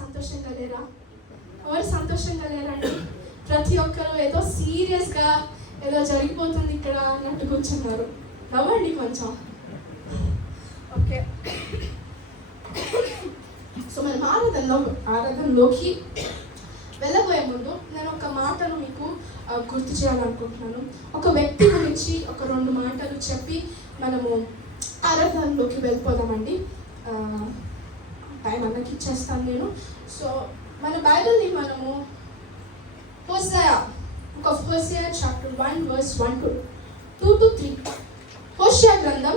సంతోషంగా లేరా? ఎవరు సంతోషంగా లేరండి? ప్రతి ఒక్కరు ఏదో సీరియస్గా ఏదో జరిగిపోతుంది ఇక్కడ అన్నట్టు కూర్చున్నారు. నవ్వండి కొంచెం. ఓకే, సో మనం ఆరాధనలోకి వెళ్ళబోయే ముందు నేను ఒక మాటను మీకు గుర్తు చేయాలనుకుంటున్నాను. ఒక వ్యక్తి గురించి ఒక 2 మాటలు చెప్పి మనము ఆరాధనలోకి వెళ్ళిపోదామండి. టైం అన్నకి ఇచ్చేస్తాను నేను. సో మన బైబిల్ని మనము హోషేయ చాప్టర్ 1 verse 1 to 2 to 3. హోషేయ గ్రంథం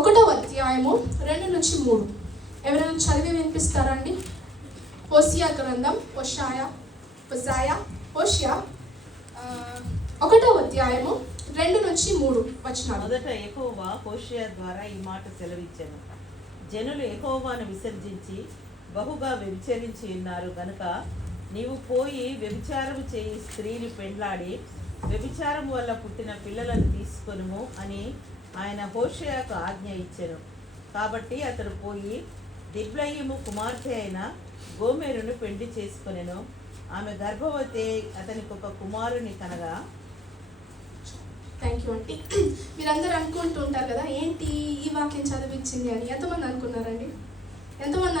1వ అధ్యాయము 2 నుంచి 3. ఎవరైనా చదివి వినిపిస్తారండి? హోషేయ గ్రంథం హోషేయ 1వ అధ్యాయము 2 నుంచి 3 వచనాలు. మొదట యెహోవా హోషేయ ద్వారా ఈ మాట సెలవిచ్చెను. జనులు యెహోవాను విసర్జించి బహుగా వ్యభిచరించి ఉన్నారు గనుక నీవు పోయి వ్యభిచారము చేయి స్త్రీని పెండ్లాడి వ్యభిచారం వల్ల పుట్టిన పిల్లలను తీసుకొనుము అని ఆయన హోషేయకు ఆజ్ఞ ఇచ్చెను. కాబట్టి అతడు పోయి దిబ్లయీము కుమార్తె అయిన గోమెరును పెండ్లి చేసుకొనెను. ఆమె గర్భవతి అతనికి ఒక కుమారుని కనగా. థ్యాంక్ యూ అండి. మీరందరూ అనుకుంటూ ఉంటారు కదా, ఏంటి ఈ వాక్యం చదివించింది అని. ఎంతమంది అనుకున్నారండి? ఎంతమంది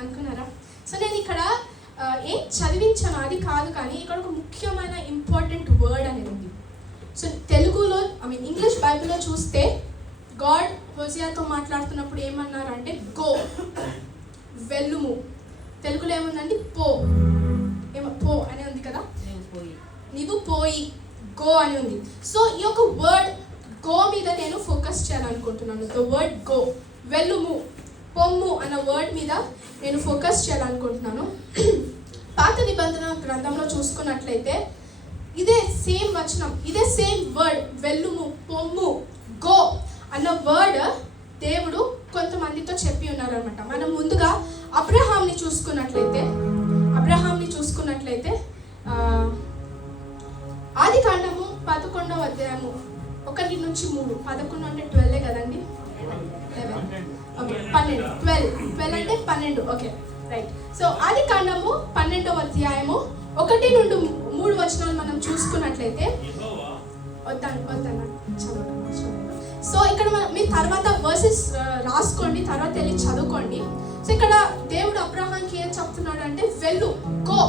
అనుకున్నారా? సో నేను ఇక్కడ ఏం చదివించాను అది కాదు, కానీ ఇక్కడ ఒక ముఖ్యమైన ఇంపార్టెంట్ వర్డ్ అనేది ఉంది. సో తెలుగులో ఇంగ్లీష్ బైబిల్లో చూస్తే గాడ్ హోషేయతో మాట్లాడుతున్నప్పుడు ఏమన్నారు అంటే గో, వెళ్ళుము. తెలుగులో ఏముందండి? పో అని ఉంది కదా, నీవు పోయి గో అని ఉంది. సో ఈ యొక్క వర్డ్ గో మీద నేను ఫోకస్ చేయాలనుకుంటున్నాను. ద వర్డ్ గో, వెళ్ళుము, పొమ్ము అన్న వర్డ్ మీద నేను ఫోకస్ చేయాలనుకుంటున్నాను. పాత నిబంధన గ్రంథంలో చూసుకున్నట్లయితే ఇదే సేమ్ వచనం, ఇదే సేమ్ వర్డ్ వెళ్ళుము, పొమ్ము, గో అన్న వర్డ్ దేవుడు కొంతమందితో చెప్పి ఉన్నారనమాట. మనం ముందుగా అబ్రహాంని చూసుకున్నట్లయితే ఆది కాండము 11వ అధ్యాయము 1 నుంచి 3. 11 అంటే 12 కదండి, 12 అంటే 12. Okay, right. సో ఆది కాండము 12వ అధ్యాయము 1 నుండి 3 వచనాలు మనం చూసుకున్నట్లయితే సో ఇక్కడ మీరు తర్వాత వర్సెస్ రాసుకోండి, తర్వాత వెళ్ళి చదువుకోండి. సో ఇక్కడ దేవుడు అబ్రహాంకి ఏం చెప్తున్నాడు అంటే వెళ్ళు, గో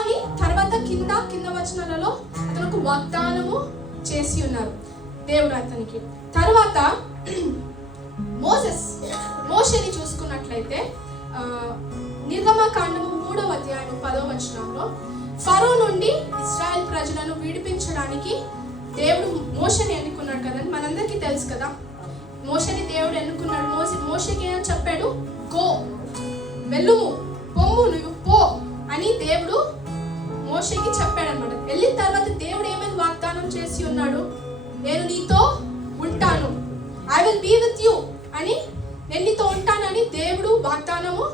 అని. తర్వాత కింద వచనాలలో అతనికి వాగ్దానము చేసి ఉన్నారు దేవుడు అతనికి. తర్వాత మోషేని చూసుకున్నట్లయితే నిర్గమకాండము 3వ అధ్యాయం 10వ వచనంలో ఫరో నుండి ఇశ్రాయేల్ ప్రజలను విడిపించడానికి దేవుడు మోషేని ఎన్నుకున్నాడు కదండి, మనందరికీ తెలుసు కదా. మోషేని దేవుడు ఎన్నుకున్నాడు. మోషేకి ఏమని చెప్పాడు? గో, వెళ్ళుము, పొమ్ము, నువ్వు పో అని దేవుడు మోషేకి చెప్పాడు అనమాట. వెళ్ళిన తర్వాత దేవుడు ఏమని వాగ్దానం చేసి ఉన్నాడు? నేను నీతో ఉంటాను, I will be with you అని, నేను నీతో ఉంటానని దేవుడు వాగ్దానము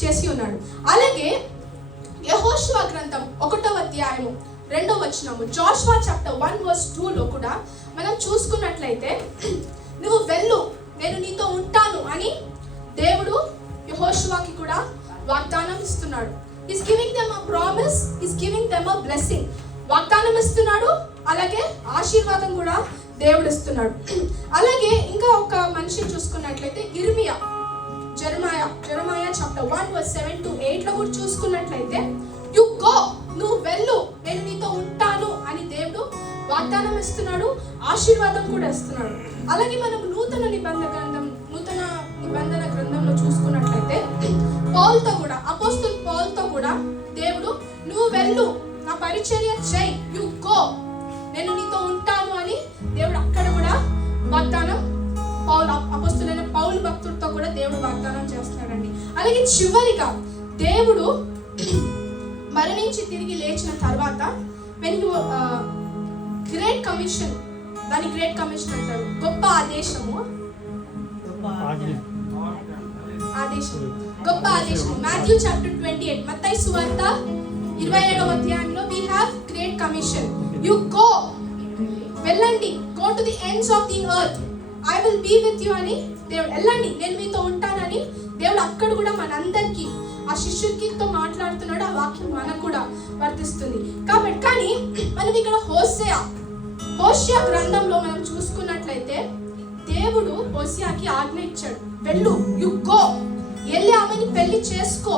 చేసి ఉన్నాడు. అలాగే యెహోషువ గ్రంథం 1వ అధ్యాయము 2వ వచనము, జోషువ చాప్టర్ 1 verse 2లో కూడా మనం చూసుకున్నట్లయితే నువ్వు వెళ్ళు, నేను నీతో ఉంటాను అని దేవుడు యెహోషువకి కూడా వాగ్దానం ఇస్తున్నాడు. He's giving them a promise, he's giving them a blessing. వాగ్దానం ఇస్తున్నాడు, అలాగే ఆశీర్వాదం కూడా దేవుడు ఇస్తున్నాడు. అలాగే ఇంకా ఒక మనిషిని చూసుకున్నట్లయితే జెరమాయా చాప్టర్ 1 verse 7 to 8లో కూడా చూసుకున్నట్లయితే యు గో, నువ్వు వెళ్ళు, నేను నీతో ఉంటాను అని దేవుడు వాగ్దానం ఇస్తున్నాడు, ఆశీర్వాదం కూడా ఇస్తున్నాడు. అలాగే మనం నూతన నిబంధన గ్రంథంలో చూసుకున్నట్లయితే పౌలుతో కూడా, అపోస్తలుడు పౌలుతో కూడా దేవుడు నువ్వు వెళ్ళు, నా పరిచర్య చేయి, యు గో, నేను నీతో ఉంటాను అని దేవుడు అక్కడ కూడా వాగ్దానం అపోస్తలుడైన పౌలు భక్తుడితో కూడా దేవుడు వాగ్దానం చేస్తున్నాడండి. అలాగే చివరిగా దేవుడు మరణించి తిరిగి లేచిన తర్వాత గ్రేట్ కమిషన్, దాని గ్రేట్ కమిషన్ అంటారు, గొప్ప ఆదేశము. మాథ్యూ చాప్టర్ 28, మత్తయి సువార్త 27వ అధ్యాయంలో we have great commission. You go, వెళ్ళండి, go to the ends of the earth, I will be with you అని దేవుడు, వెళ్ళండి నేను మీతో ఉంటానని దేవుడు అక్కడ కూడా మనందరికీ ఆ శిష్యులతో మాట్లాడుతున్నాడు. ఆ వాక్యం మనకు కూడా వర్తిస్తుంది కాబట్టి. కానీ మనం ఇక్కడ హోషేయ గ్రంథంలో మనం చూసుకున్నట్లయితే దేవుడు హోషేయకి ఆజ్ఞ ఇచ్చాడు, వెళ్ళు, యు గో, వెళ్ళి ఆమెని పెళ్లి చేసుకో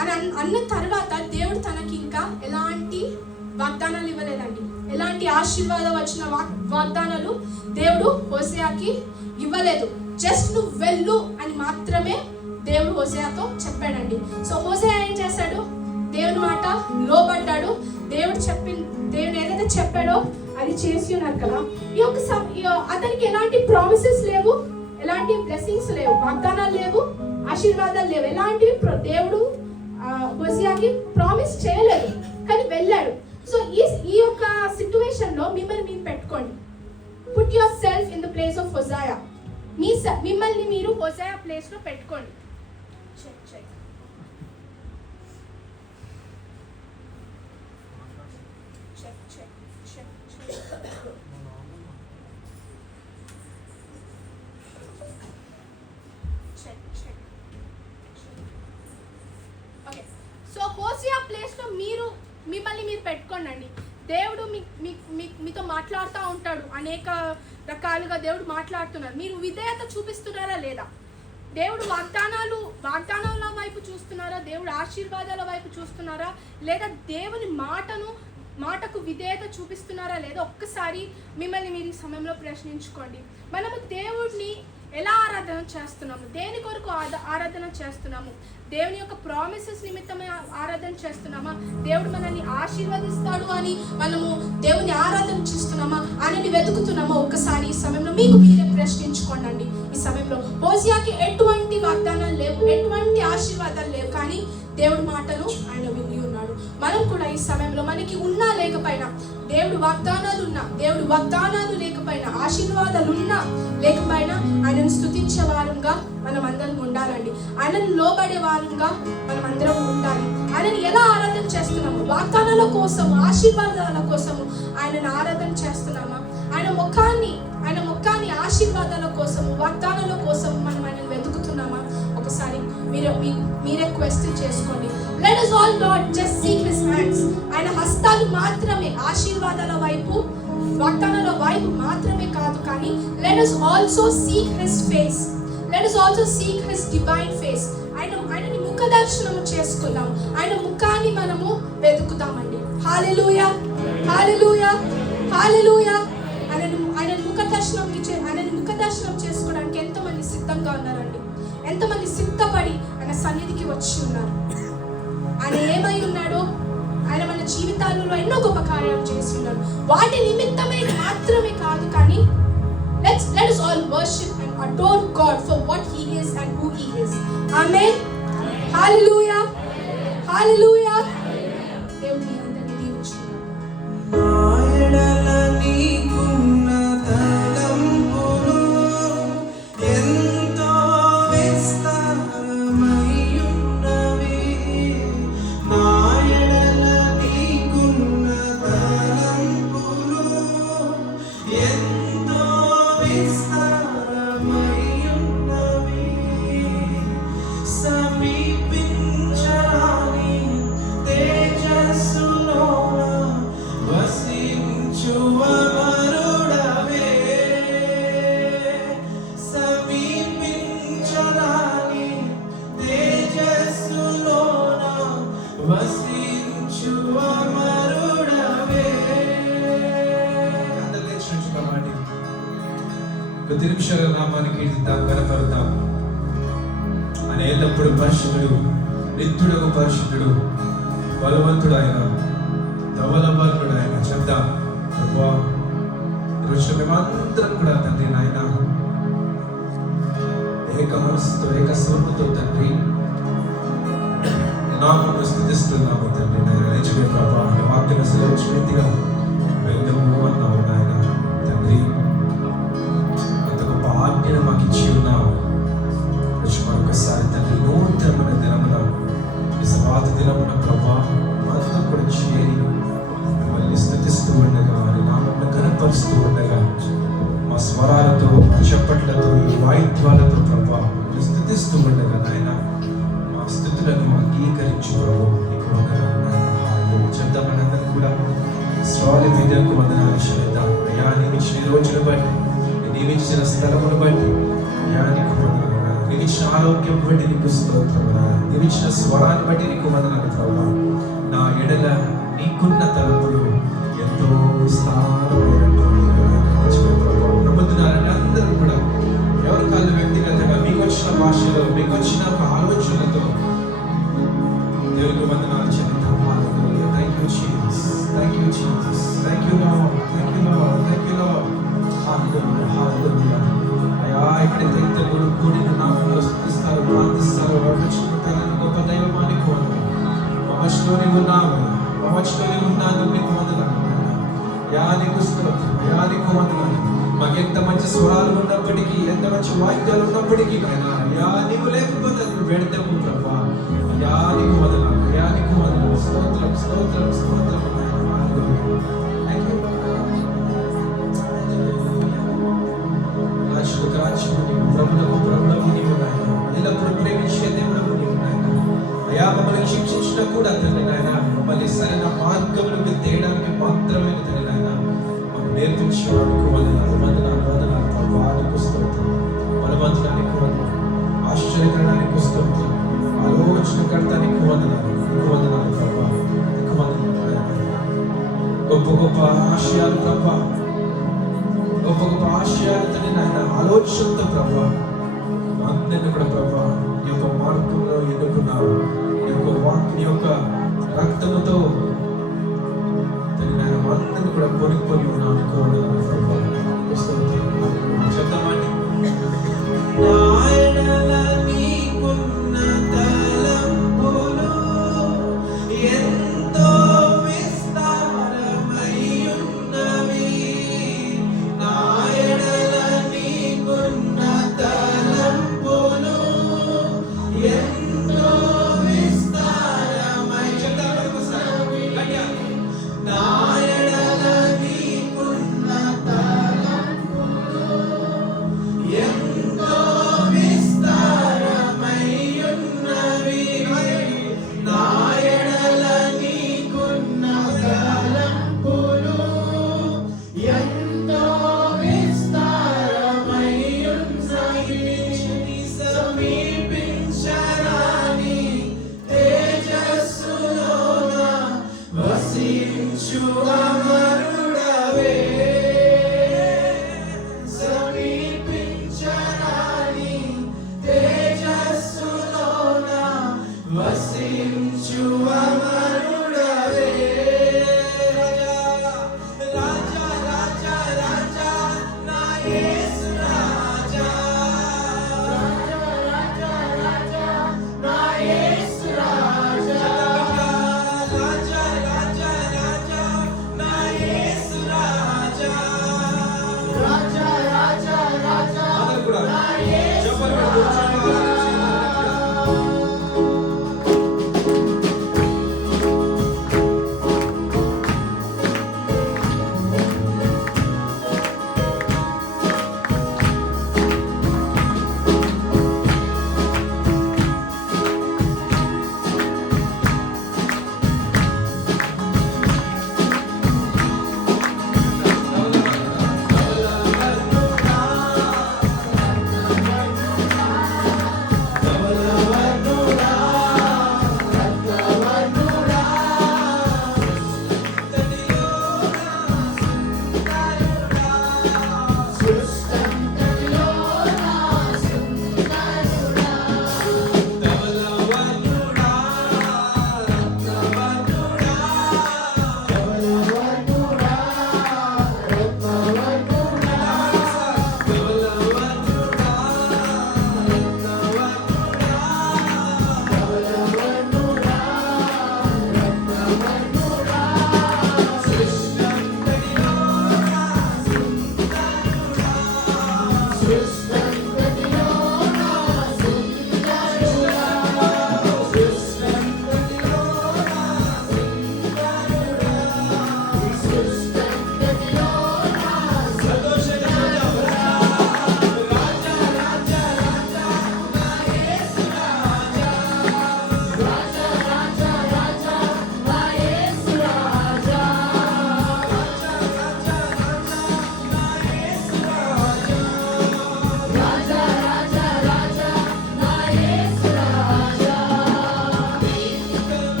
అని అన్న తర్వాత దేవుడు తనకి ఇంకా ఎలాంటి వాగ్దానాలు ఇవ్వలేదండి. ఎలాంటి ఆశీర్వాద వచ్చిన వాగ్దానాలు దేవుడు హోషేయకి ఇవ్వలేదు. జస్ట్ నువ్వు వెళ్ళు అని మాత్రమే దేవుడు హోషేయతో చెప్పాడండి. సో హోషేయ ఏం చేశాడు? దేవుని మాట లోబడ్డాడు. దేవుడు ఏదైతే చెప్పాడో అది చేసి ఉన్నారు కదా. అతనికి ఎలాంటి ప్రామిసెస్ లేవు, ఎలాంటి బ్లెస్సింగ్స్ లేవు, వాగ్దానాలు లేవు, ఆశీర్వాదాలు లేవు, ఎలాంటివి దేవుడు హోషేయకి ప్రామిస్ చేయలేదు, కానీ వెళ్ళాడు. సో ఈ యొక్క సిచ్యువేషన్ లో మిమ్మల్ని మీరు పెట్టుకోండి. Put yourself in the place of Hosea. మిమ్మల్ని మీరు హోషేయ ప్లేస్ లో పెట్టుకోండి. Check check check check check check check. Okay, so Hosea place లో మిమ్మల్ని మీరు పెట్టుకోండి. దేవుడు మీతో మాట్లాడుతూ ఉంటాడు, అనేక రకాలుగా దేవుడు మాట్లాడుతున్నారు. మీరు విధేయత చూపిస్తున్నారా లేదా? దేవుడు వాగ్దానాల వైపు చూస్తున్నారా? దేవుడు ఆశీర్వాదాల వైపు చూస్తున్నారా? లేదా దేవుని మాటకు విధేయత చూపిస్తున్నారా లేదా? ఒక్కసారి మిమ్మల్ని మీరు ఈ సమయంలో ప్రశ్నించుకోండి. మనము దేవుడిని ఎలా ఆరాధన చేస్తున్నాము? దేని కొరకు ఆరాధన చేస్తున్నాము? దేవుని యొక్క ప్రామిసెస్ నిమిత్తమే ఆరాధన చేస్తున్నామా? దేవుడు మనల్ని ఆశీర్వదిస్తాడు అని మనము దేవుని ఆరాధన చేస్తున్నామా? ఆయనని వెతుకుతున్నామా? ఒక్కసారి ఈ సమయంలో మీకు మీరే ప్రశ్నించుకోండి. ఈ సమయంలో హోషేయకి ఎటువంటి వాగ్దానాలు లేవు, ఎటువంటి ఆశీర్వాదాలు లేవు, కానీ దేవుడి మాటలు ఆయన విని ఉన్నాడు. మనం కూడా ఈ సమయంలో మనకి ఉన్నా లేకపోయినా, దేవుడు వాగ్దానాలు లేకపోయినా, ఆశీర్వాదాలు ఉన్నా లేకపోయినా ఆయనను స్తుతించే వారంగా మనం అందరం ఉండాలండి. ఆయనను లోబడే వారంగా మనం అందరం ఉండాలి. ఆయనను ఎలా ఆరాధన చేస్తున్నాము? వాగ్దానాల కోసం, ఆశీర్వాదాల కోసము ఆయనను ఆరాధన చేస్తున్నామా? ఆయన ముఖాన్ని ఆశీర్వాదాల కోసము, వాగ్దానాల కోసం మనం ఆయనను వెతుకుతున్నామా? ఒకసారి మీరే క్వశ్చన్ చేసుకోండి. Let us all not just seek his hands. ఆయన హస్తాలు మాత్రమే ఆశీర్వాదాల వైపు, వాగ్దానాల వైపు మాత్రమే కాదు, కానీ let us also seek his face. Let us also seek his divine face. ఆయనని ముఖ దర్శనము చేసుకుందాం. ఆయన ముఖాన్ని మనము వెతుకుదామండి. హల్లెలూయా, హల్లెలూయా, హల్లెలూయా. ఆయనని ముఖ దర్శనం చేసుకోవడానికి ఎంతమంది సిద్ధంగా ఉన్నారండి? ఎంతమంది సిద్ధపడి ఆయన సన్నిధికి వచ్చి ఉన్నారు? ఆయన ఏమై ఉన్నాడో, ఆయన మన జీవితాలలో ఎన్నో గొప్ప కార్యాలు చేసి ఉన్నారు. వాటి నిమిత్తమే మాత్రమే కాదు, కానీ let us all worship and adore God for what he is and who he is. Amen. Hallelujah. Hallelujah. దేవుని అందరిని దీవించును. కొద్ది నిమిషాల నామానికి కీర్తిద్దాం, కనపడతాం. ఆయన ఎల్లప్పుడు పరిశుద్ధుడు, నిత్యుడు పరిశుద్ధుడు, బలవంతుడు ఆయన, ధవలబలుడు ఆయన. చెప్దాం ప్రభువా, ఈరోజు మేమందరం కూడా తండ్రి నాయన ఏక మనసుతో, ఏక స్వరముతో తండ్రి నామమును స్తుతిస్తున్నాము తండ్రి నాయన. నిజమే ప్రభా, నీ వాక్యం సెలవుచ్చినట్టుగా వెళ్దాము అన్నావు నాయన తండ్రి. ఆజ్ఞను మాకు ఇచ్చి ఉన్నావు. మరొకసారి తండ్రి నూతనమైన దినమున, ఈ సవాత దినమున ప్రభా మనతో కూడా చేరి మిమ్మల్ని స్తుతిస్తూ ఉండగా, వారి నామమును ఘనపరుస్తూ ఉండగా వాయిద్యాలతో ప్రభా స్తుతిస్తూ ఉండగా నాయన మా స్థుతులను అంగీకరించు ప్రభు నీకు వందనాలు నాయన. చెప్తాం మనందరం కూడా స్వామి మీదకు వందనాలు చెల్లిద్దాం. అయ్యా నీవు ఇచ్చిన రోజును బట్టి, నీవు ఇచ్చిన స్థలమును బట్టి అయ్యా నీకు వందనాలు. నీవు ఇచ్చిన ఆరోగ్యం బట్టి నీకు స్తోత్రం. నీవు ఇచ్చిన స్వరాన్ని బట్టి నీకు వందనాలు ప్రభా. నా ఎడల నీకున్న తలుపులు ఎంతో విస్తారమైనటువంటి నమ్ముతున్నారని అందరూ కూడా ఎవరి కాళ్ళు వ్యక్తిగతంగా మీకు వచ్చిన భాషలో మీకు వచ్చిన ఆలోచనలతో దేవునికి వందనాలు చెల్లిద్దాం. Thank you Jesus, thank you Jesus, thank you Lord, thank you Lord, thank you Lord. Hallelujah, hallelujah. అయ్యా ఎక్కడైతే ఇద్దరు కూడిన నామములో స్తుతిస్తారు, ప్రార్థిస్తారు, వర్ణించుకుంటారని గొప్ప దైవమానికి వందనాలు. మా మధ్యలోనే ఉన్నాము, మా మధ్యలోనే ఉన్నాను నీకు వందనాలు. అయ్యా నీకు స్తోత్రం, అయ్యా నీకు వందనాలు. మాకు ఎంత మంచి స్వరాలు ఉన్నప్పటికీ, ఎంత మంచి వాయిద్యాలు ఉన్నప్పటికీ అయ్యా నీవు లేకపోతే అది పెడతాము ప్రభా. అయ్యా నీకు వందనాలు, అయ్యా నీకు వందనాలు. స్తోత్రం, స్తోత్రం, స్తోత్రం. రాజులకు రాజుకు నీవు, ప్రభులకు ప్రభులకు నీవు నాయన. ఎల్లప్పుడూ ప్రేమించే దేవుడకు నీవు నాయన. అయ్యా మమ్మల్ని శిక్షించినా కూడా తండ్రి నాయన, మమ్మల్ని సరైన మార్గంలోకి తేయడానికి మాత్రమే తండ్రి నాయన మాకు నేర్పించేవాడికి వందనాలు, వందనాలు, వందనాలు ప్రభా. నీకు స్తోత్రం. బలవంతనానికి వందనాలు, ఆశ్చర్యకరణానికి స్తోత్రం, ఆలోచనకర్తానికి వందనాలు, నీకు వందనాలు ప్రభా. నీకు వందనాలు. గొప్ప గొప్ప ఆశయాలు ప్రభా, గొప్ప గొప్ప ఆశయాలు తండ్రి నాయన, ఆలోచనతో ప్రభా అందరినీ కూడా ప్రభా నీ యొక్క మార్గంలో ఎన్నుకున్నావు. నీ యొక్క వాక్ని యొక్క రక్తముతో తండ్రి నాయన అందరినీ కూడా కొనుక్కొని ఉన్నావు. చెప్తామండి. ఎంతో విస్తారమై ఉన్నవి నాయనల నీకున్న తలంపులు, ఎంతో విస్తారమై నాయనల నీకున్న తలంపులు.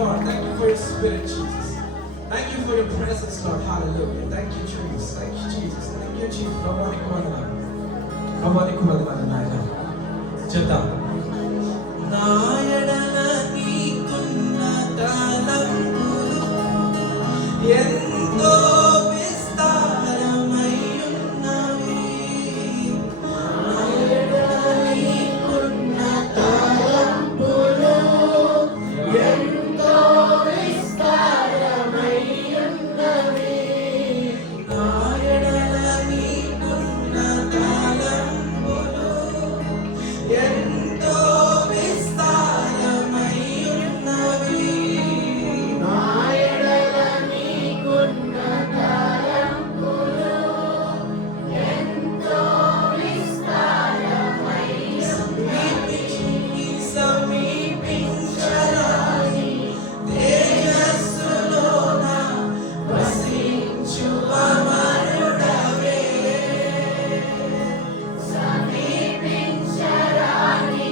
Lord. Thank you for your spirit, Jesus. Thank you for your presence, Lord. Hallelujah. Thank you, Jesus. Thank you, Jesus. Thank you, Jesus. ప్రభానికి వందనాలు. ప్రభానికి వందనాలు నాయన. చెప్తాం. నా ఎడల నీకున్న తలంపులు ఎంతో విస్తారమై ఉన్నవి. నా ఎడల నీకున్న తలంపులు ఎంతో విస్తారమై ఉన్నవి. నా ఎడల నీకున్న తలంపులు ఎంతో విస్తారమై ఉన్నవి. నా ఎడల నీకున్న తలంపులు ఎంతో విస్తారమై సమీపించరాని తేజస్సులోన వసించు అమరుడవే. సమీపించరాని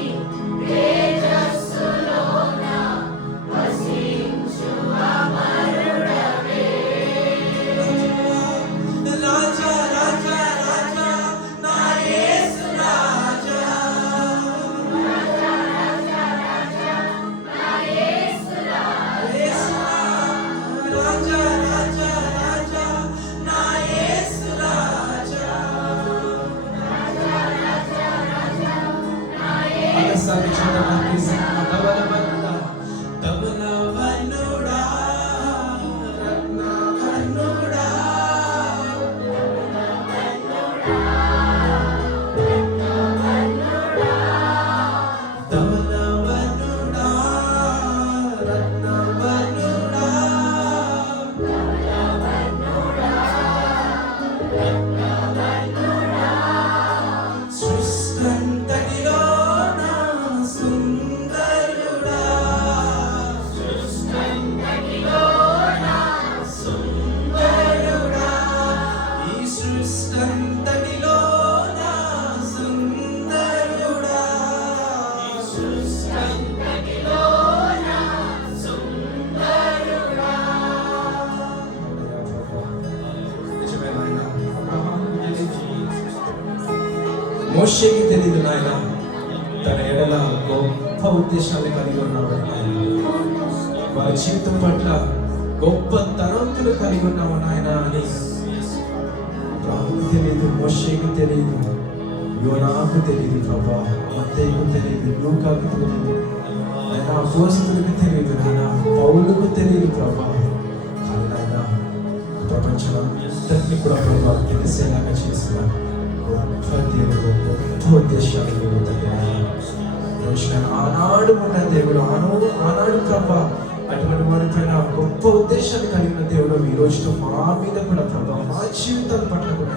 తేజస్సులోన వసించు అమరుడవే. రాజా రాజా రాజా నా యేసు రాజా. రాజా రాజా రాజా నా యేసు రాజా. రాజా రాజా రాజా నా యేసు రాజా. రాజా రాజా రాజా నా యేసు రాజా. ధవలవనుడా ధవలవనుడా రత్నవర్ణుడా ధవలవనుడా రత్నవర్ణుడా సృష్టంతటిలోన సుందరుడా. సృష్టంతటిలోన సుందరుడా. ఈ సృష్టంతటిలోన సుందరుడా. ఈ సృష్టంతటిలోన సుందరుడా. నిజమే నాయన. అబ్రహాముకు తెలియదు, మోషేకి తెలియదు నాయన, తన ఎడల గొప్ప ఉద్దేశాన్ని కలిగి ఉన్నాడు నాయన. వారి జీవితం పట్ల గొప్ప తలంపులు కలిగి ఉన్నావు నాయన అని ప్రభువుకు తెలియదు, మోషేకి తెలియదు, యోనాకు తెలియదు ప్రభా, మత్తయికు తెలియదు, లూకాకు తెలియదు, ఆయన అపోస్తలులకు తెలియదు నాయన, పౌలుకు తెలియదు ప్రభా. కానీ నాయన ప్రపంచం అంతటినీ కూడా ప్రభా తెలిసేలాగా చేసిన గొప్ప దేవుడు, గొప్ప ఉద్దేశాలు దేవుడు తండ్రి. ఆనాడు ఉన్న దేవుడు, ఆనాడు ప్రభా అటువంటి వారి పైన గొప్ప ఉద్దేశాన్ని కలిగిన దేవుడు ఈ రోజుతో మా మీద కూడా ప్రభా, మా జీవితం పట్ల కూడా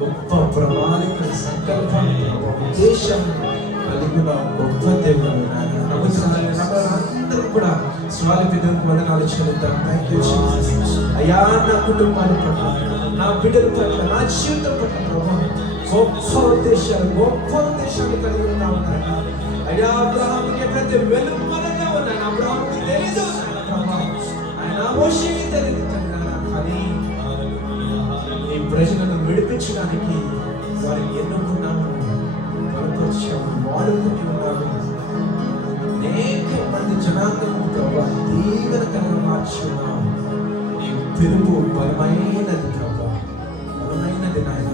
గొప్ప ప్రణాళిక, సంకల్పాన్ని, ఉద్దేశాన్ని కలిగిన గొప్ప దేవుడు నాయన. అందరూ కూడా స్వాలి బిడ్డలకు వందనాలు చెల్లిద్దాం. Thank you Jesus. అయ్యా నా కుటుంబాల పట్ల, నా బిడ్డల పట్ల, నా జీవితం పట్ల ప్రభా గొప్ప ఉద్దేశాలు కలిగి ఉన్నావు నాయన. అయ్యా అబ్రహాముకి ప్రతి వెలుపలగా ఉన్నాను, అబ్రహాముకి తెలీదు ప్రభా, ఆయన మోషేకి తెలియదు నాయన. కానీ ఈ ప్రజలను విడిపించడానికి వారిని ఎన్నుకున్నాము, బలపరిచాము, వాడుకుని ఉన్నాము. అనేక మంది జనాంగం ప్రభా దీవెనకరంగా మార్చున్నాము. నీ పిలుపు బలమైనది ప్రభా, బలమైనది నాయన.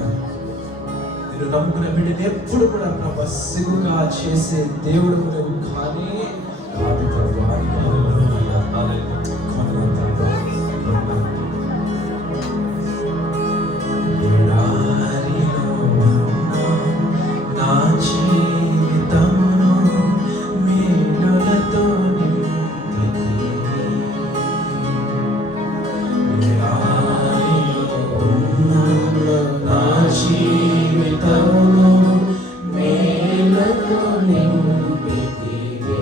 నేను నమ్ముకున్న బిడ్డని ఎప్పుడు కూడా ప్రభా సిగ్గుగా చేసే దేవుడు నువ్వు కానీ కాదు ప్రభా. నా జీవితమును మేలులతో నా జీవితమును మేలులతో నింపితివే.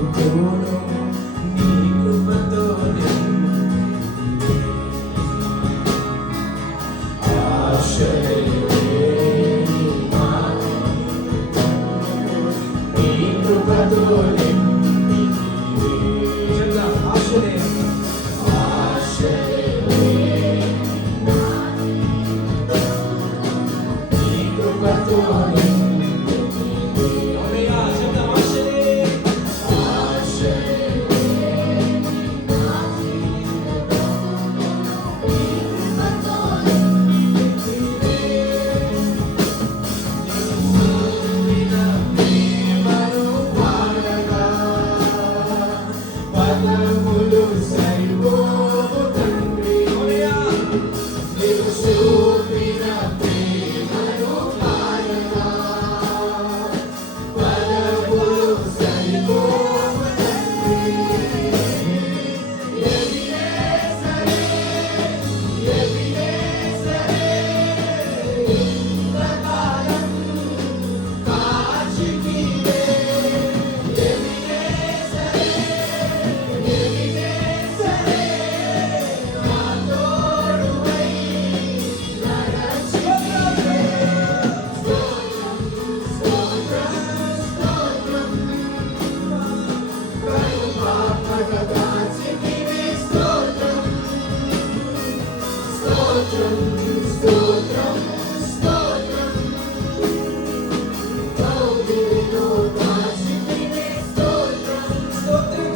బ్రతుకును నీ కృపతో నింపితివే. ఆశలేని నాను నీ కృపతో నింపితివే. చెప్దాం, ఆశలేని నీ కృపతో నింపితివే. హల్లెలూయా. చెప్దాం, పదములు సరిపోవు తండ్రి, నీవు చూపిన ప్రేమను పాడగా. పదములు సరిపోవు తండ్రి, ఎబినేజరే, ఎబినేజరే, ఇంతకాలం కాచితివే. ఎబినేజరే, ఎబినేజరే, నా తోడువై నడచితివే. స్తోత్రం, స్తోత్రం, స్తోత్రం, కరుణాపగా దాచితివే. స్తోత్రం, స్తోత్రం, స్తోత్రం, స్తోత్రం, కౌగిలిలో దాచితివే. స్తోత్రం, స్తోత్రం,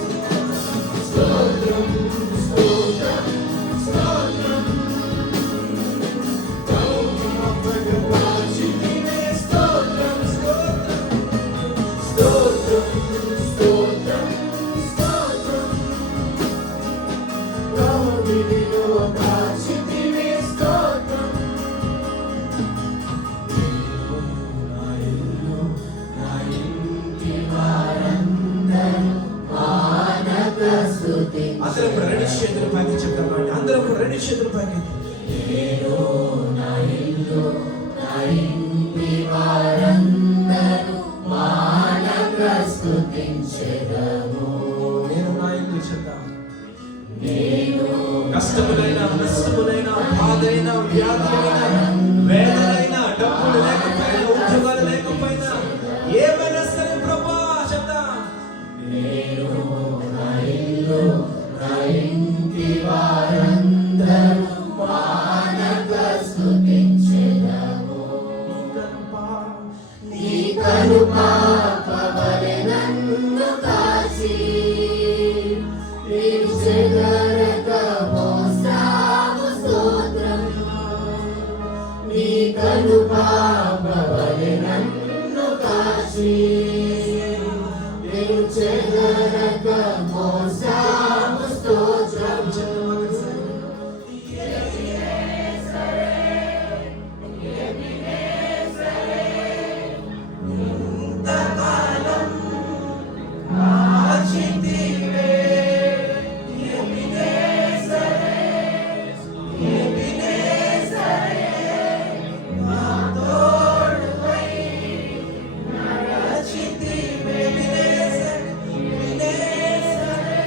స్తోత్రం, స్తోత్రం, స్తోత్రం, కరుణాపగా దాచితివే. స్తోత్రం, స్తోత్రం, స్తోత్రం, స్తోత్రం, స్తోత్రం, కౌగిలిలో దాచితివే. స్తోత్రం. నా ఇల్లు, నా ఇంటి వారందరూ మానక స్తుతి. అందరం కూడా రెండు చేతులు పైకి చెప్తామండి. అందరం కూడా రెండు చేతులు పైకి. నేను నా ఇల్లు, నా ఇంటి వారందరూ మానక స్తుతించెదము. నేను నా ఇల్లు చెప్తాం. కష్టములైనా, నష్టములైనా, బాధైనా, వ్యాధులైనా, వేదనైనా, డబ్బులు లేకపోయినా, ఉద్యోగాలు లేకపోయినా, ఏమైనా సరే ప్రభా చెప్తాం. నేను నా ఇల్లు, నా ఇంటి వారందరూ మానక స్తుతించెదము. నీ కరుణాపవలె నన్ను కాచి, నీవు చెదరక మోసావు. స్తోత్రం. నీ కరుణాపవలె నన్ను కాచి, నీవు చెదరక మోసావు. స్తోత్రం. ఇంతకాలం కాచితివే. ఎబినేజరే, ఎబినేజరే, నా తోడువై నడచితివే. ఎబినేజరే, ఎబినేజరే,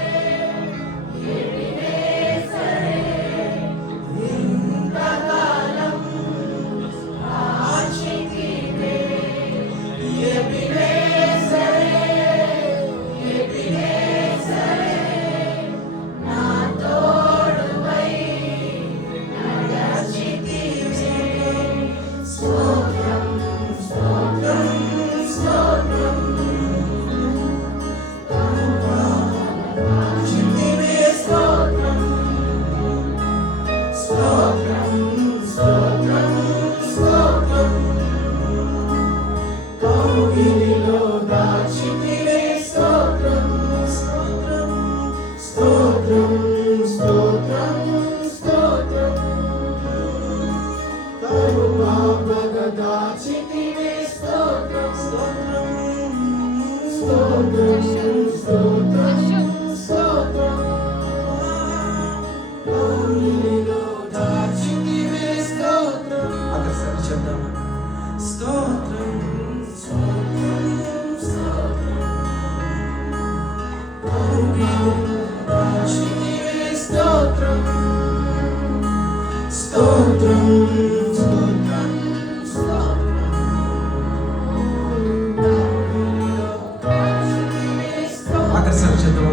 ఎబినేజరే, ఇంతకాలం కాచితివే. ఎబినేజరే, ఎబినేజరే, నా తోడువై నడచితివే. స్తోత్రం, స్తోత్రం, స్తోత్రం, కాచితివే. స్తోత్రం, స్తోత్రం, స్తోత్రం, స్తోత్రం, కౌగిలిలో దాచితివే. స్తోత్రం, స్తోత్రం, స్తోత్రం, స్తోత్రం, స్తోత్రం, కరుణాపగా దాచితివే. స్తోత్రం, స్తోత్రం, స్తోత్రం, స్తోత్రం, స్తోత్రం, కౌగిలిలో దాచితివే. స్తోత్రం. ఒకసారి చెప్దాం. స్తోత్రం, స్తోత్రం, స్తోత్రం, స్తోత్రం స్తోత్రం స్తోత్రం ఆకర్షణ చెప్తాం.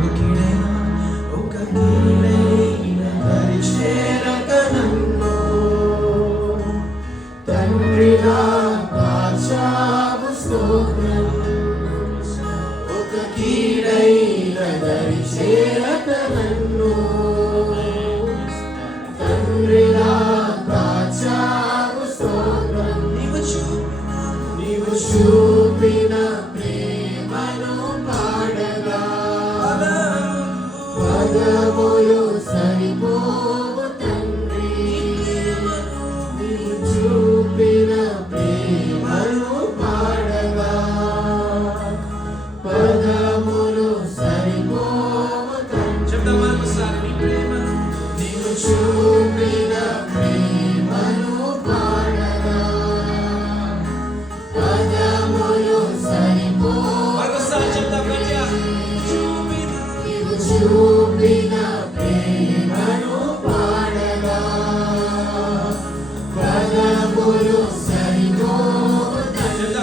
ఒక కీడైన దరిచేరక నన్ను తండ్రిగా కాచావు స్తోత్రం. ఒక కీడైన దరిచేరక నన్ను తండ్రిగా కాచావు స్తోత్రం. నీవు చూపిన ప్రేమను పాడగా పదములు సరిపోవు తండ్రి. నీవు చూపిన ప్రేమను పాడగా పదములు సరిపోవు తండ్రి. నీవు చూపిన ప్రేమను పాడగా పదములు సరిపోవు. నీవు చూపిన ప్రేమను పాడగా పదములు సరిపోవు తండ్రి.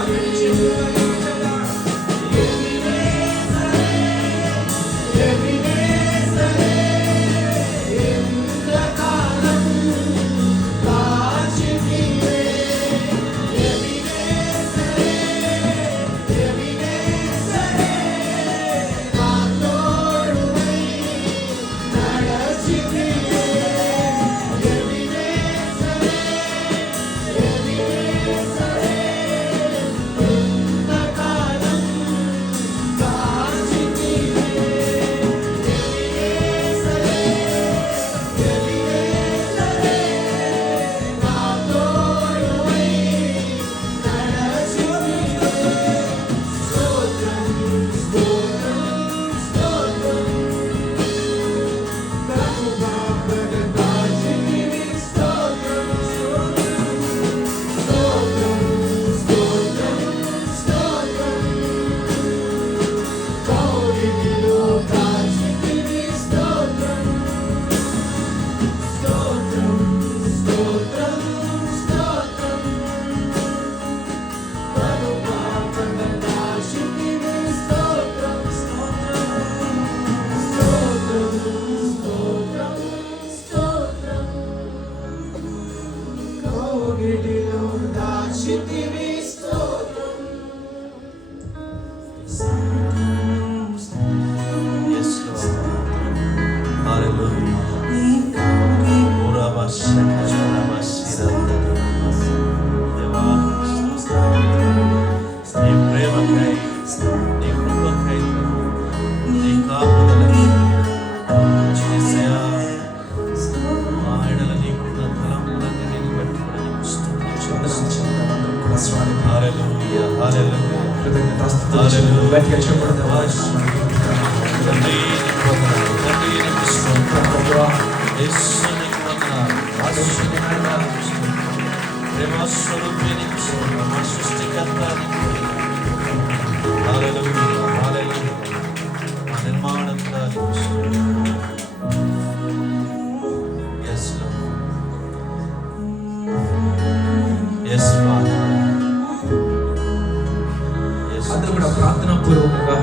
అందరూ కూడా ప్రార్థనా పూర్వకంగా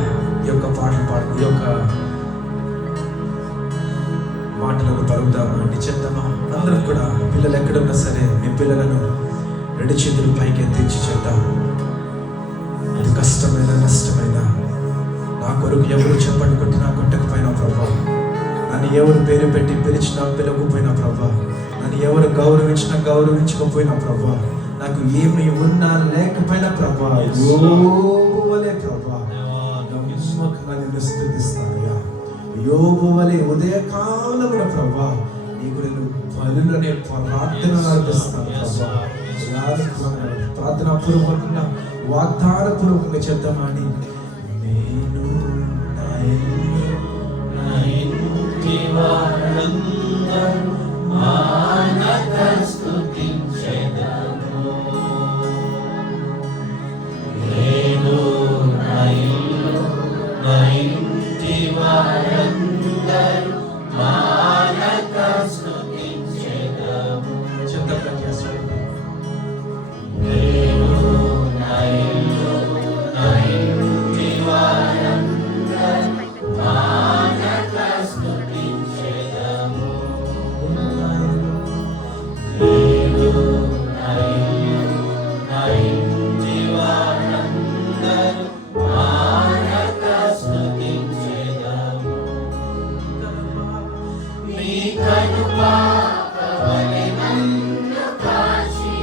ఈ యొక్క పాటలు పాడు, ఈ యొక్క మాటలను పలుకుదామా, నిశ్చితమా. అందరం కూడా పిల్లలు ఎక్కడున్నా సరే మీ పిల్లలను రెండు చేతులు పైకి ఎత్తించి చేద్దాం. అది కష్టమైన నష్టమైన నా కొరకు ఎవరు చెప్పండి కొట్టినా కొట్టకపోయినా ప్రభా, నన్ను ఎవరు పేరు పెట్టి పిలిచినా పిలవకపోయినా ప్రభా, నన్ను ఎవరు గౌరవించినా గౌరవించకపోయినా ప్రభా, నాకు ఏమి ఉన్నా లేకపోయినా ప్రభా, యోబువలే ప్రభా నమ్మకంగా నిన్ను స్తుతిస్తానయ్యా. యోబువలే ఉదయకాలమున ప్రభా నీకు నేను బలులనే ప్రార్థన నడిపిస్తాను ప్రభా. ప్రార్థనా పూర్వకంగా వాగ్దాన పూర్వకంగా చెప్తామని నేను ఇంటి వారందరూ మానక స్తుతించెదము. చెత్త ప్రత్యాశ నేను నా ఇల్లు నా ఇంటి వారందరూ మానక స్తుతించెదము. నేను నా ఇల్లు నా ఇంటి వారందరూ మానక స్తుతించెదము. నీ కనుపాప వలె నన్ను కాచి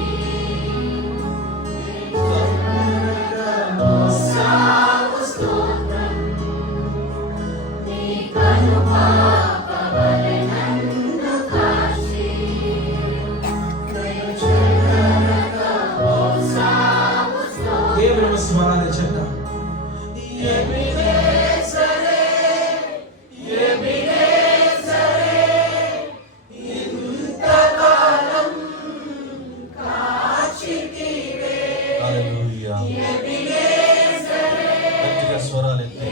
మోసావు స్తోత్రం. నీ కనుపాప వలె నన్ను కాచి మోసావు స్తోత్రం. దేవుని స్వరాలు చెత్త ఎబినేజరే, ఎబినేజరే, ఇంతకాలం కాచితివే. హల్లెలూయా. గట్టిగా స్వరాలు ఎత్తి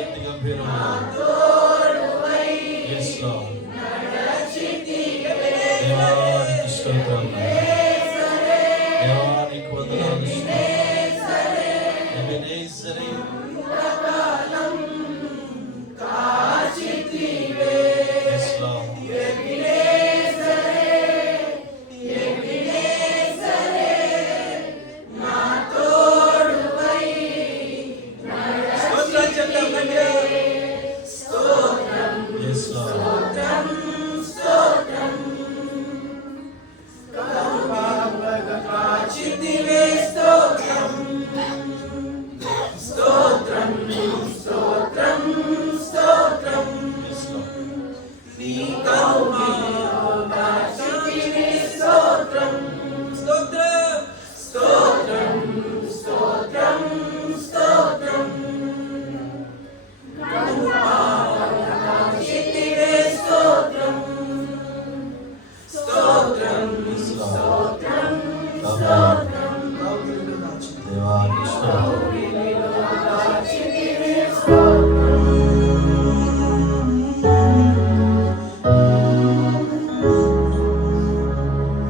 ఎత్తి గంభీరంగా. Yes, Lord. దేవానికి స్తోత్రం. దేవానికి వందనాలు. ఎబెనేజరే. Yes, Lord. స్తోత్రం చెప్తాం తండ్రి. Yes, Lord. కాచితివే స్తోత్రం స్తోత్రం స్తోత్రం స్తోత్రం. Yes, Lord. నీ కరుణ కాచితివే స్తోత్రం స్తోత్రం స్తోత్రం స్తోత్రం స్తోత్రం. కాచితివే స్తోత్రం స్తోత్రం Yes, Lord. స్తోత్రం. దేవానికి స్తోత్రం.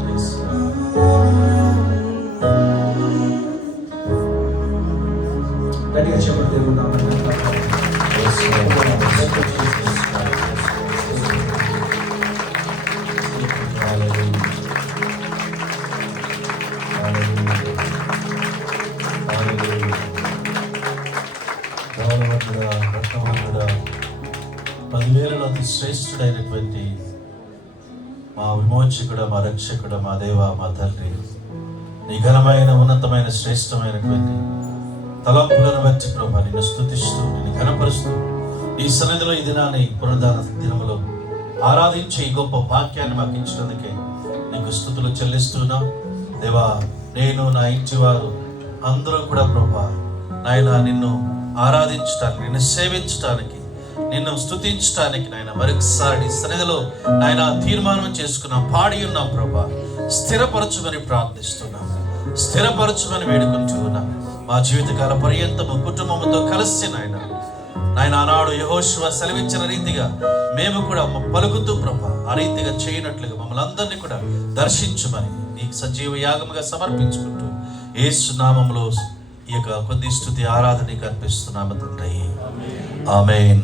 Yes, Lord. గట్టిగా చెప్పండి దేవుడు నామమున. Yes, Lord. Yes, Lord. Hallelujah. Hallelujah. Hallelujah. గౌరవవంతుడా, రత్నవంతుడా, 10,000లో అతి శ్రేష్ఠుడైనటువంటి మా విమోచకుడు, మా రక్షకుడు, మా దేవ, మా తండ్రి, నీ ఘనమైన ఉన్నతమైన శ్రేష్టమైనటువంటి తలంపులను బట్టి ప్రభా నిన్ను స్తుతిస్తూ నిన్ను ఘనపరుస్తూ ఈ సన్నిధిలో ఈ దినాన్ని పునరుద్ధాన దినములో ఆరాధించే ఈ గొప్ప వాక్యాన్ని మాకు ఇచ్చినందుకే నీకు స్తుతులు చెల్లిస్తున్నాం దేవా. నేను నా ఇంటి వారు అందరూ కూడా ప్రభా నాయన నిన్ను ఆరాధించడానికి, నిన్ను సేవించడానికి, నిన్ను స్తుతించడానికి నాయన మరొకసారి ఈ సన్నిధిలో నాయన తీర్మానం చేసుకున్నాం, పాడి ఉన్నాం ప్రభా. స్థిరపరచుమని ప్రార్థిస్తున్నాం, స్థిరపరచుమని వేడుకుంటూ ఉన్నాం. మా జీవితకాల పర్యంతము కుటుంబముతో కలిసి నాయన ఆనాడు యెహోషువ సెలవిచ్చిన రీతిగా మేము కూడా పలుకుతూ ప్రభా ఆ రీతిగా చేయనట్లుగా మమ్మల్ని అందరినీ కూడా దర్శించమని నీకు సజీవ యాగముగా సమర్పించుకుంటూ యేసు నామములో ఈ యొక్క కొద్ది స్తుతి ఆరాధనకి అర్పిస్తున్నాము తండ్రి. ఆమేన్.